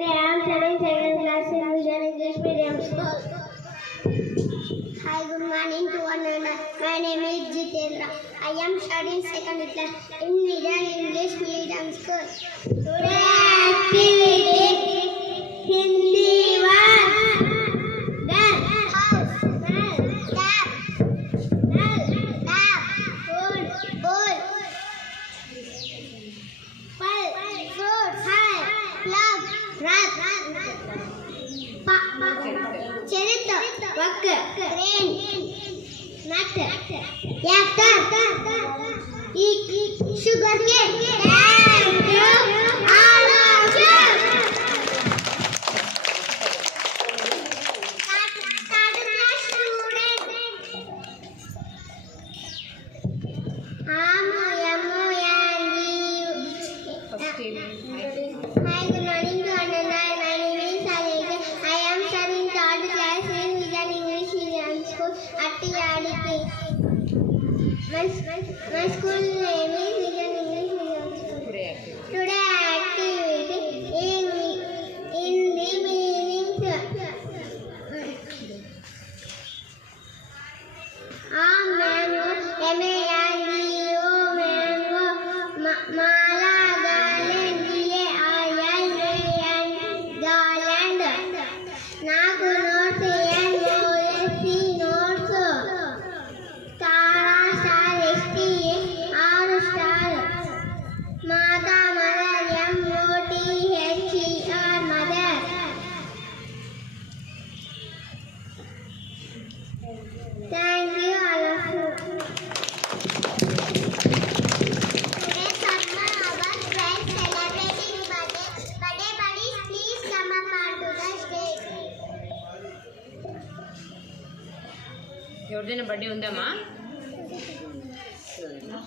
I am studying second class in Vision English Medium School. Hi, good morning to one and all. My name is Jitendra. I am studying second class in Vision English Medium School. Today activity Hindi word. Ghar, house, smell, tap, food, bowl. Fal, fruit, high, plug, rat, chariot, work, train, nut, tractor, eat, sugar cane. Thank you, all of you. Third class student. Hi, good morning to Ananda. My name is Alika. I am studying third class in Vision English Medium School at Yadiki. My school name is Vision English Medium School. Today activity in the meanings. Mango, M-A-N-G-O, mango, mala, garland, G-A-R-L-A-N, garland. Naku notes, N-O-S-E, notes. Tara, star, S-T-A-R, star. Mata, mother, M-O-T-H-E-R, mother. Thank you, all of you. Today, summer, our friends celebrating birthday. Birthday buddies, please come up onto the stage. ఎవరిదైనా birthday ఉందమ్మా? Hello.